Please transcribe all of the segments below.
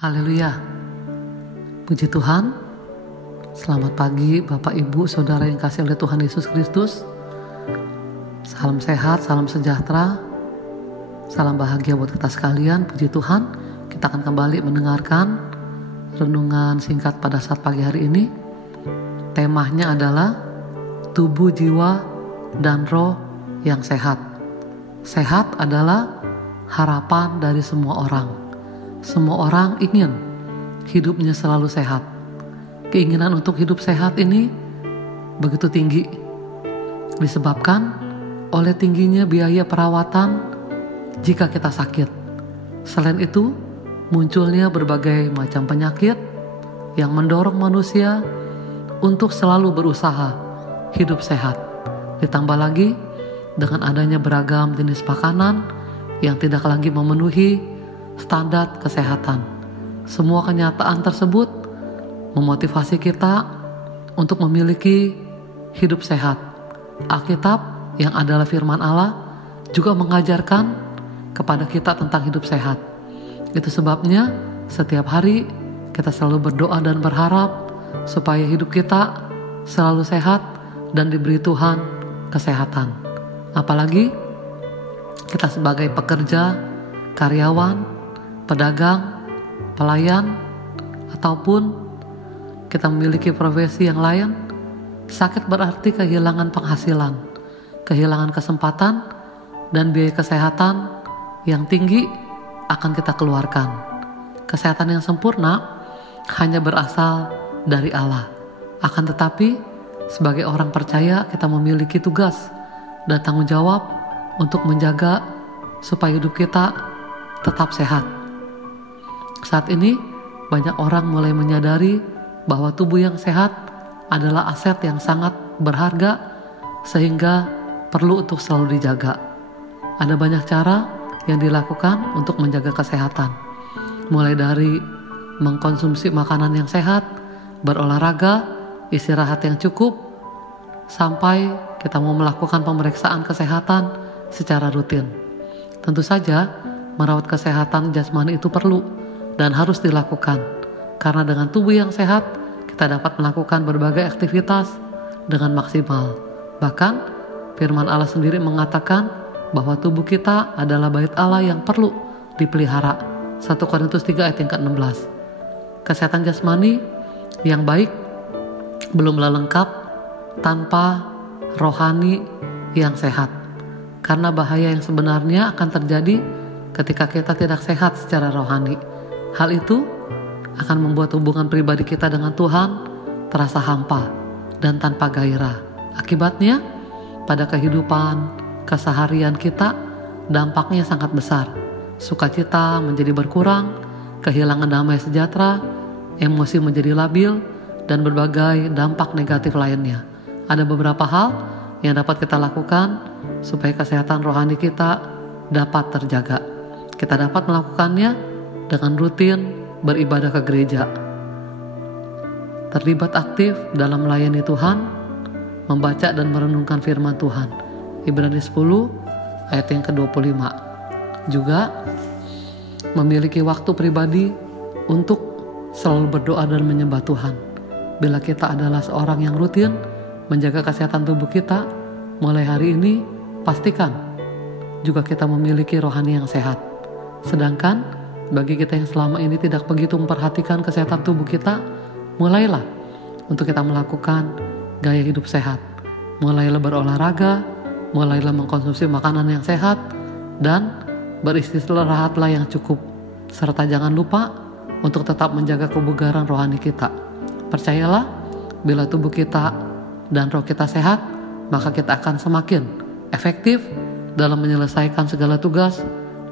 Haleluya, puji Tuhan. Selamat pagi Bapak Ibu Saudara yang kasih oleh Tuhan Yesus Kristus. Salam sehat, salam sejahtera, salam bahagia buat kita sekalian. Puji Tuhan, kita akan kembali mendengarkan renungan singkat pada saat pagi hari ini. Temanya adalah tubuh, jiwa, dan roh yang sehat. Sehat adalah harapan dari semua orang. Semua orang ingin hidupnya selalu sehat. Keinginan untuk hidup sehat ini begitu tinggi, disebabkan oleh tingginya biaya perawatan jika kita sakit. Selain itu, munculnya berbagai macam penyakit yang mendorong manusia untuk selalu berusaha hidup sehat. Ditambah lagi dengan adanya beragam jenis makanan yang tidak lagi memenuhi standar kesehatan. Semua kenyataan tersebut memotivasi kita untuk memiliki hidup sehat. Alkitab yang adalah firman Allah juga mengajarkan kepada kita tentang hidup sehat. Itu sebabnya setiap hari kita selalu berdoa dan berharap supaya hidup kita selalu sehat dan diberi Tuhan kesehatan. Apalagi kita sebagai pekerja, karyawan, pedagang, pelayan, ataupun kita memiliki profesi yang lain, sakit berarti kehilangan penghasilan, kehilangan kesempatan, dan biaya kesehatan yang tinggi akan kita keluarkan. Kesehatan yang sempurna hanya berasal dari Allah. Akan tetapi, sebagai orang percaya kita memiliki tugas dan tanggung jawab untuk menjaga supaya hidup kita tetap sehat. Saat ini banyak orang mulai menyadari bahwa tubuh yang sehat adalah aset yang sangat berharga sehingga perlu untuk selalu dijaga. Ada banyak cara yang dilakukan untuk menjaga kesehatan, mulai dari mengkonsumsi makanan yang sehat, berolahraga, istirahat yang cukup, sampai kita mau melakukan pemeriksaan kesehatan secara rutin. Tentu saja merawat kesehatan jasmani itu perlu dan harus dilakukan, karena dengan tubuh yang sehat kita dapat melakukan berbagai aktivitas dengan maksimal. Bahkan firman Allah sendiri mengatakan bahwa tubuh kita adalah bait Allah yang perlu dipelihara. 1 Korintus 3 ayat yang ke-16. Kesehatan jasmani yang baik belumlah lengkap tanpa rohani yang sehat, karena bahaya yang sebenarnya akan terjadi ketika kita tidak sehat secara rohani. Hal itu akan membuat hubungan pribadi kita dengan Tuhan terasa hampa dan tanpa gairah. Akibatnya, pada kehidupan keseharian kita dampaknya sangat besar. Sukacita menjadi berkurang, kehilangan damai sejahtera, emosi menjadi labil, dan berbagai dampak negatif lainnya. Ada beberapa hal yang dapat kita lakukan supaya kesehatan rohani kita dapat terjaga. Kita dapat melakukannya dengan rutin beribadah ke gereja, terlibat aktif dalam melayani Tuhan, membaca dan merenungkan firman Tuhan. Ibrani 10 ayat yang ke-25. Juga memiliki waktu pribadi untuk selalu berdoa dan menyembah Tuhan. Bila kita adalah seorang yang rutin menjaga kesehatan tubuh kita, mulai hari ini pastikan juga kita memiliki rohani yang sehat. Sedangkan bagi kita yang selama ini tidak begitu memperhatikan kesehatan tubuh kita, mulailah untuk kita melakukan gaya hidup sehat. Mulailah berolahraga, mulailah mengkonsumsi makanan yang sehat, dan beristirahatlah yang cukup. Serta jangan lupa untuk tetap menjaga kebugaran rohani kita. Percayalah, bila tubuh kita dan roh kita sehat, maka kita akan semakin efektif dalam menyelesaikan segala tugas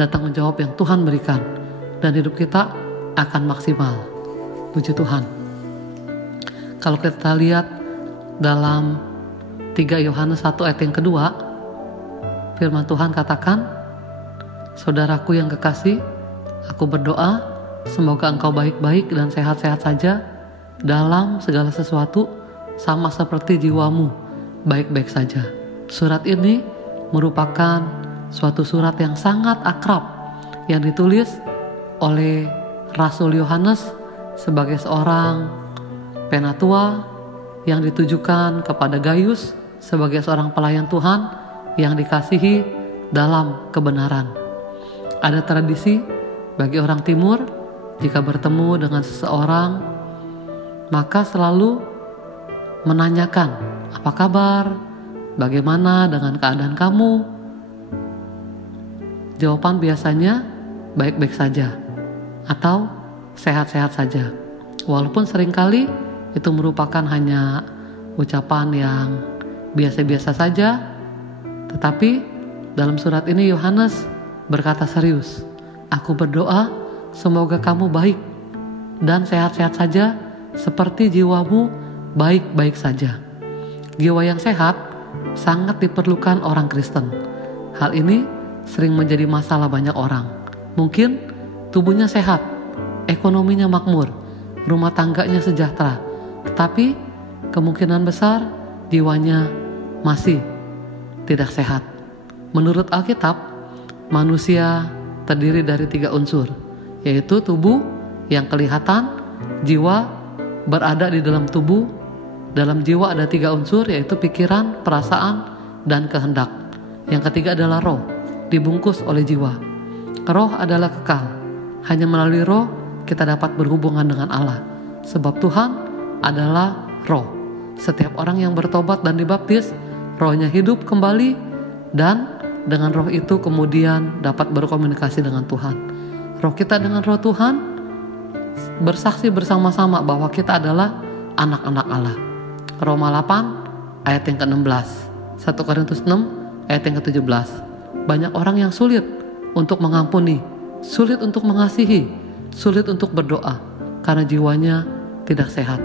dan tanggung jawab yang Tuhan berikan, dan hidup kita akan maksimal. Puji Tuhan. Kalau kita lihat dalam 3 Yohanes 1 ayat yang kedua, firman Tuhan katakan, "Saudaraku yang kekasih, aku berdoa semoga engkau baik-baik dan sehat-sehat saja dalam segala sesuatu, sama seperti jiwamu baik-baik saja." Surat ini merupakan suatu surat yang sangat akrab yang ditulis oleh Rasul Yohanes sebagai seorang penatua yang ditujukan kepada Gaius sebagai seorang pelayan Tuhan yang dikasihi dalam kebenaran. Ada tradisi bagi orang timur, jika bertemu dengan seseorang maka selalu menanyakan, apa kabar, bagaimana dengan keadaan kamu? Jawaban biasanya baik-baik saja atau sehat-sehat saja. Walaupun seringkali itu merupakan hanya ucapan yang biasa-biasa saja, tetapi dalam surat ini Yohanes berkata serius, aku berdoa semoga kamu baik dan sehat-sehat saja seperti jiwamu baik-baik saja. Jiwa yang sehat sangat diperlukan orang Kristen. Hal ini sering menjadi masalah banyak orang. Mungkin tubuhnya sehat, ekonominya makmur, rumah tangganya sejahtera, tetapi kemungkinan besar jiwanya masih tidak sehat. Menurut Alkitab, manusia terdiri dari 3 unsur, yaitu tubuh yang kelihatan, jiwa berada di dalam tubuh. Dalam jiwa ada 3 unsur, yaitu pikiran, perasaan, dan kehendak. Yang ketiga adalah roh, dibungkus oleh jiwa. Roh adalah kekal. Hanya melalui roh kita dapat berhubungan dengan Allah. Sebab Tuhan adalah roh. Setiap orang yang bertobat dan dibaptis, rohnya hidup kembali, dan dengan roh itu kemudian dapat berkomunikasi dengan Tuhan. Roh kita dengan roh Tuhan bersaksi bersama-sama bahwa kita adalah anak-anak Allah. Roma 8 ayat yang ke-16, 1 Korintus 6 ayat yang ke-17. Banyak orang yang sulit untuk mengampuni, sulit untuk mengasihi, sulit untuk berdoa karena jiwanya tidak sehat.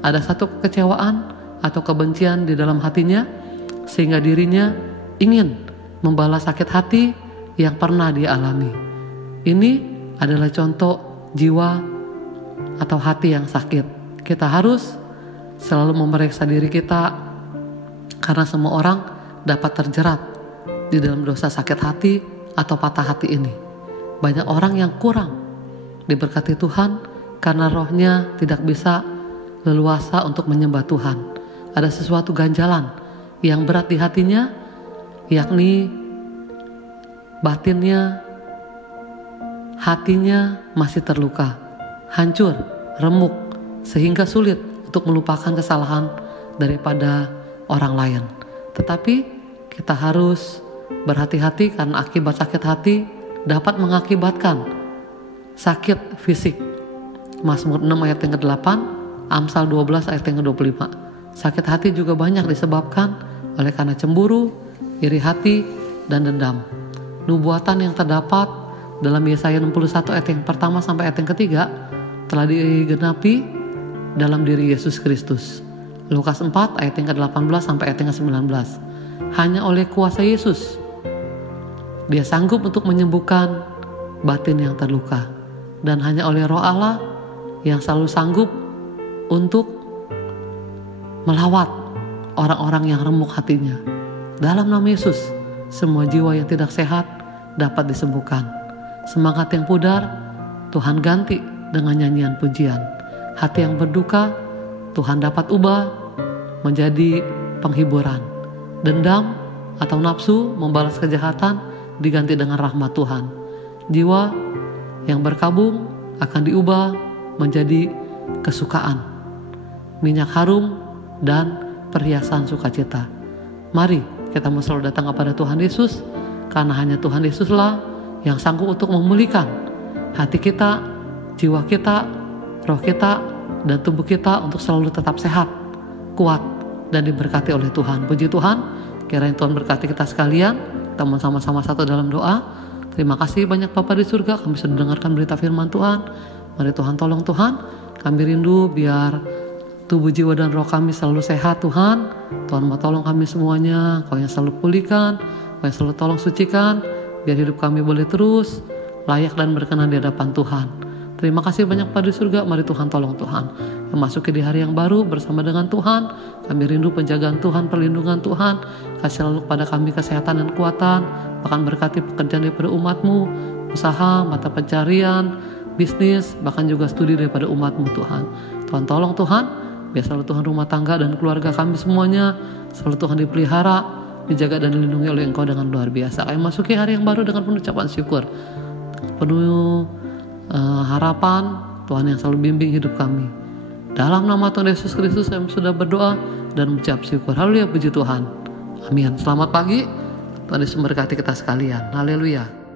Ada satu kekecewaan atau kebencian di dalam hatinya sehingga dirinya ingin membalas sakit hati yang pernah dia alami. Ini adalah contoh jiwa atau hati yang sakit. Kita harus selalu memeriksa diri kita, karena semua orang dapat terjerat di dalam dosa sakit hati atau patah hati ini. Banyak orang yang kurang diberkati Tuhan karena rohnya tidak bisa leluasa untuk menyembah Tuhan. Ada sesuatu ganjalan yang berat di hatinya, yakni batinnya, hatinya masih terluka, hancur, remuk, sehingga sulit untuk melupakan kesalahan daripada orang lain. Tetapi kita harus berhati-hati karena akibat sakit hati dapat mengakibatkan sakit fisik. Mazmur 6 ayat yang ke-8, Amsal 12 ayat yang ke-25. Sakit hati juga banyak disebabkan oleh karena cemburu, iri hati, dan dendam. Nubuatan yang terdapat dalam Yesaya 61 ayat yang pertama sampai ayat yang ketiga telah digenapi dalam diri Yesus Kristus. Lukas 4 ayat yang ke-18 sampai ayat yang ke-19. Hanya oleh kuasa Yesus Dia sanggup untuk menyembuhkan batin yang terluka, dan hanya oleh Roh Allah yang selalu sanggup untuk melawat orang-orang yang remuk hatinya. Dalam nama Yesus, semua jiwa yang tidak sehat dapat disembuhkan. Semangat yang pudar Tuhan ganti dengan nyanyian pujian. Hati yang berduka Tuhan dapat ubah menjadi penghiburan. Dendam atau nafsu membalas kejahatan diganti dengan rahmat Tuhan. Jiwa yang berkabung akan diubah menjadi kesukaan, minyak harum, dan perhiasan sukacita. Mari kita mau selalu datang kepada Tuhan Yesus, karena hanya Tuhan Yesuslah yang sanggup untuk memulihkan hati kita, jiwa kita, roh kita, dan tubuh kita untuk selalu tetap sehat, kuat, dan diberkati oleh Tuhan. Puji Tuhan, kiranya Tuhan berkati kita sekalian. Kita mau sama-sama satu dalam doa. Terima kasih banyak Bapa di surga, kami sudah dengarkan berita firman Tuhan. Mari Tuhan tolong Tuhan, kami rindu biar tubuh, jiwa, dan roh kami selalu sehat Tuhan. Tuhan mau tolong kami semuanya, Kau yang selalu pulihkan, Kau yang selalu tolong sucikan, biar hidup kami boleh terus layak dan berkenan di hadapan Tuhan. Terima kasih banyak Pada di surga, mari Tuhan tolong Tuhan. Memasuki di hari yang baru bersama dengan Tuhan, kami rindu penjagaan Tuhan, perlindungan Tuhan. Kasih selalu kepada kami kesehatan dan kekuatan, bahkan berkati pekerjaan daripada umat-Mu, usaha, mata pencarian, bisnis, bahkan juga studi daripada umat-Mu Tuhan. Tuhan tolong Tuhan, biar selalu Tuhan rumah tangga dan keluarga kami semuanya selalu Tuhan dipelihara, dijaga dan dilindungi oleh Engkau dengan luar biasa. Kami masuki hari yang baru dengan penuh ucapan syukur, penuh harapan Tuhan yang selalu bimbing hidup kami. Dalam nama Tuhan Yesus Kristus kami sudah berdoa dan mengucap syukur. Haleluya, puji Tuhan. Amin. Selamat pagi, Tuhan Yesus memberkati kita sekalian. Haleluya.